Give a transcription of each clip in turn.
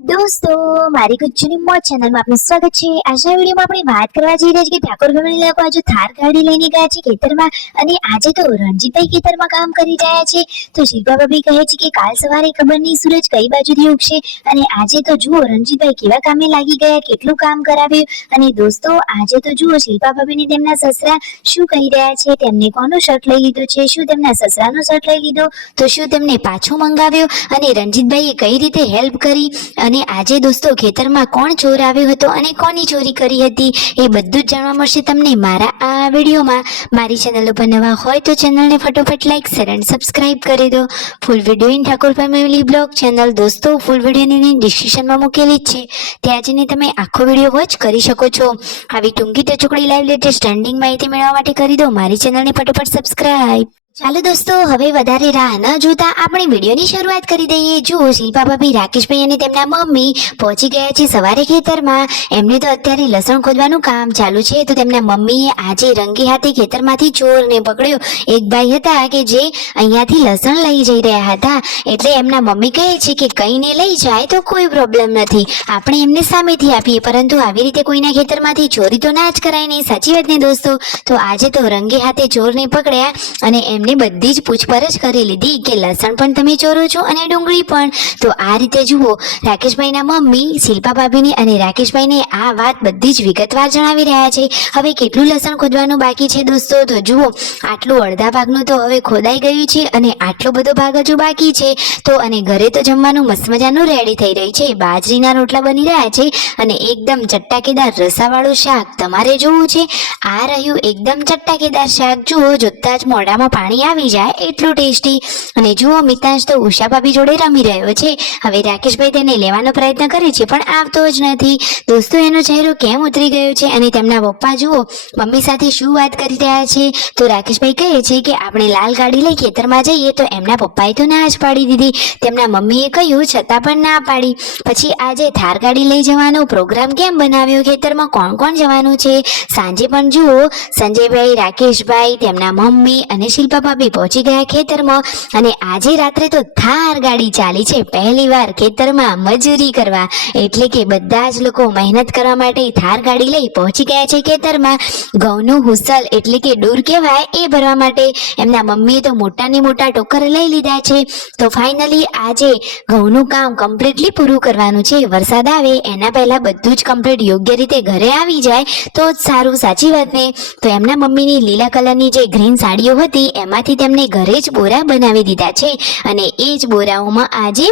દોસ્તો, મારી ગુજ્જુની મોજ ચેનલમાં આપનું સ્વાગત છે। આજના વિડીયોમાં આપણે વાત કરવા જઈ રહ્યા છીએ કે ઠાકોર ફેમિલી લોકો આજે થાર ગાડી લઈને ગયા છે ખેતરમાં અને આજે તો રણજીતભાઈ ખેતરમાં કામ કરી રહ્યા છે। તો શિલ્પા ભાભી કહે છે કે કાલ સવારે ખબર નહીં સૂરજ કઈ બાજુથી ઉગશે અને આજે તો જુઓ રણજીતભાઈ કેવા કામે લાગી ગયા, કેટલું કામ કરાવ્યું। અને દોસ્તો આજે તો જુઓ શિલ્પા ભાભીને તેમના સસરા શું કહી રહ્યા છે, તેમને કોનો શર્ટ લઈ લીધો છે, શું તેમના સસરાનો શર્ટ લઈ લીધો તો શું તેમને પાછો મંગાવ્યો અને રણજીતભાઈએ કઈ રીતે હેલ્પ કરી અને આજે દોસ્તો ખેતરમાં કોણ ચોર આવ્યો હતો અને કોની ચોરી કરી હતી એ બધું જ જાણવા મળશે તમને મારા આ વિડીયોમાં। મારી ચેનલ ઉપર નવા હોય તો ચેનલને ફટોફટ લાઈક શેર અને સબસ્ક્રાઇબ કરી દો। Full video in Thakor family blog channel દોસ્તો ફૂલ વિડીયોની ડિસ્ક્રિપ્શનમાં મૂકેલી જ છે, ત્યાં જઈને તમે આખો વિડીયો વોચ કરી શકો છો। આવી ટૂંકી ટચુકડી લાઈવ લેટેસ્ટ ટ્રેન્ડિંગ માહિતી મેળવવા માટે કરી દો મારી ચેનલને ફટોફટ સબસ્ક્રાઇબ। ચાલો દોસ્તો, હવે વધારે રાહ ન જોતા આપણે વિડીયોની શરૂઆત કરી દઈએ। જુઓ શિલ્પા ભાભી, રાકેશભાઈ અને તેમના મમ્મી પહોંચી ગયા છે સવારે ખેતરમાં। એમને તો અત્યારે લસણ ખોદવાનું કામ ચાલુ છે તો તેમના મમ્મીએ આજે રંગે હાથે ખેતરમાંથી ચોરને પકડ્યો। એક ભાઈ હતા કે જે અહીંયાથી લસણ લઈ જઈ રહ્યા હતા, એટલે એમના મમ્મી કહે છે કે કઈને લઈ જાય તો કોઈ પ્રોબ્લેમ નથી, આપણે એમને સામેથી આપીએ, પરંતુ આવી રીતે કોઈના ખેતરમાંથી ચોરી તો ના જ કરાય નહીં, સાચી વાત ને દોસ્તો। તો આજે તો રંગે હાથે ચોરને પકડ્યા અને એમને બધી જ પૂછપરછ કરી લીધી કે લસણ પણ તમે ચોરો છો અને ડુંગળી પણ। તો આ રીતે જુઓ રાકેશભાઈના મમ્મી શિલ્પા ભાભીને અને રાકેશભાઈને આ વાત બધી જ વિગતવાર જણાવી રહ્યા છે। હવે કેટલું લસણ ખોદવાનું બાકી છે દોસ્તો તો જુઓ આટલું અડધા ભાગનું તો હવે ખોદાઈ ગયું છે અને આટલો બધો ભાગ હજુ બાકી છે। તો અને ઘરે તો જમવાનું મસ્ત મજાનું રેડી થઈ રહ્યું છે, બાજરીના રોટલા બની રહ્યા છે અને એકદમ ચટાકેદાર રસાવાળું શાક તમારે જોવું છે। આ રહ્યું એકદમ ચટાકેદાર શાક, જુઓ જોતા જ મોઢામાં પાણી આવી જાય એટલું ટેસ્ટી। અને જુઓ મિતાંશ તો ઉષા ભાભી જોડે રમી રહ્યો છે। હવે રાકેશભાઈ તેને લેવાનો પ્રયત્ન કરે છે પણ આવતો જ નથી દોસ્તો, એનો ચહેરો કેમ ઉતરી ગયો છે અને તેમના પપ્પા જુઓ મમ્મી સાથે શું વાત કરી રહ્યા છે। તો રાકેશભાઈ કહે છે કે આપણે લાલ ગાડી લઈ ખેતરમાં જઈએ તો એમના પપ્પાએ તો ના જ પાડી દીધી, તેમના મમ્મીએ કહ્યું છતાં પણ ના પાડી। પછી આજે થાર ગાડી લઈ જવાનો પ્રોગ્રામ કેમ બનાવ્યો, ખેતરમાં કોણ કોણ જવાનું છે। સાંજે પણ જુઓ સંજયભાઈ, રાકેશભાઈ, તેમના મમ્મી અને શિલ્પા ભાભી પહોંચી ગયા ખેતરમાં અને આજે રાત્રે તો થાર ગાડી ચાલી છે પહેલી વાર ખેતરમાં મજૂરી કરવા, એટલે કે બધા જ લોકો મહેનત કરવા માટે થાર ગાડી લઈ પહોંચી ગયા છે ખેતરમાં। ઘઉંનું હુસલ એટલે કે ડૂર કહેવાય એ ભરવા માટે એમના મમ્મીએ તો મોટાની મોટા ટોકર લઈ લીધા છે। તો ફાઇનલી આજે ઘઉંનું કામ કમ્પ્લીટલી પૂરું કરવાનું છે, વરસાદ આવે એના પહેલા બધું જ કમ્પ્લીટ યોગ્ય રીતે ઘરે આવી જાય તો જ સારું, સાચી વાત ને। તો એમના મમ્મીની લીલા કલરની જે ગ્રીન સાડીઓ હતી એમાંથી તેમને ઘરે જ બોરા બનાવી દીધા છે અને એ જ બોરાઓમાં આજે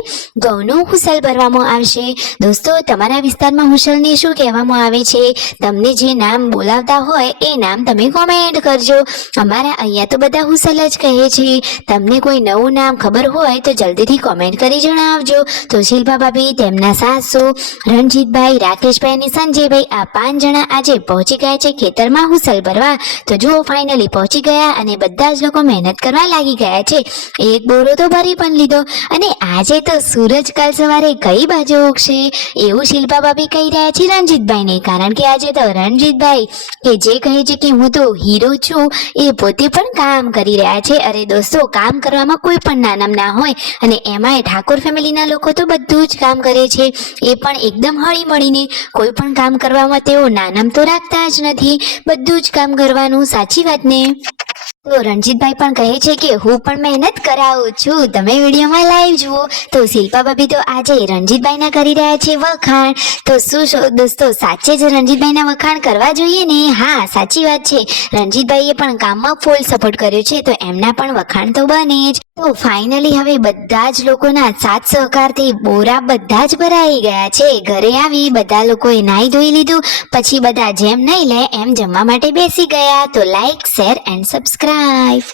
ઘઉંનું હુસલ ભરવામાં આવશે। દોસ્તો તમારા વિસ્તારમાં હુસલને શું કહેવામાં આવે છે, તમને જે નામ બોલાવતા હોય એ નામ તમે કોમેન્ટ કરજો। અમારા અહીંયા તો બધા હુસલ જ કહે છે, તમને કોઈ નવું નામ ખબર હોય તો જલ્દીથી કોમેન્ટ કરી જણાવજો। તો શિલ્પા ભાભી, તેમના સાસુ, રણજીતભાઈ, રાકેશભાઈ અને સંજયભાઈ આ 5 જણા આજે પહોંચી ગયા છે ખેતરમાં હુસલ ભરવા। તો જુઓ ફાઇનલી પહોંચી ગયા અને બધા જ લોકો મહેનત કરવા લાગી ગયા છે, એક બોરો તો ભરી પણ લીધો। અને આજે તો સૂરજ કાલ સવારે કઈ બાજુ ઉગશે એવું શિલ્પા ભાભી કહી રહ્યા છે રણજીતભાઈને, કારણ કે આજે તો રણજીતભાઈ કે જે કહે છે કે હું તો હીરો છું એ પોતે પણ કામ કરી રહ્યા છે। અરે દોસ્તો, કામ કરવામાં કોઈ પણ નાનામ ના હોય અને એમાંય ઠાકોર ફેમિલીના લોકો તો બધું જ કામ કરે છે, એ પણ એકદમ હળી મળીને, કોઈ પણ કામ કરવામાં તેઓ નાનામ તો રાખતા જ નથી, બધું જ કામ કરવાનું, સાચી વાત ને। તો રણજીતભાઈ પણ કહે છે કે હું પણ મહેનત કરાવું છું, તમે વિડીયોમાં લાઈવ જુઓ। તો શિલ્પા ભાભી તો આજે રણજીતભાઈના કરી રહ્યા છે વખાણ। તો શું દોસ્તો સાચે જ રણજીતભાઈના વખાણ કરવા જોઈએ ને? હા, સાચી વાત છે, રણજીતભાઈએ પણ કામમાં ફૂલ સપોર્ટ કર્યો છે તો એમના પણ વખાણ તો બને જ। તો ફાઇનલી હવે બધા જ લોકોના સાથ સહકારથી બોરા બધા જ ભરાઈ ગયા છે। ઘરે આવી બધા લોકોએ નાહી ધોઈ લીધું, પછી બધા જેમ નહીં લે એમ જમવા માટે બેસી ગયા। તો લાઈક શેર એન્ડ સબસ્ક્રાઇબ।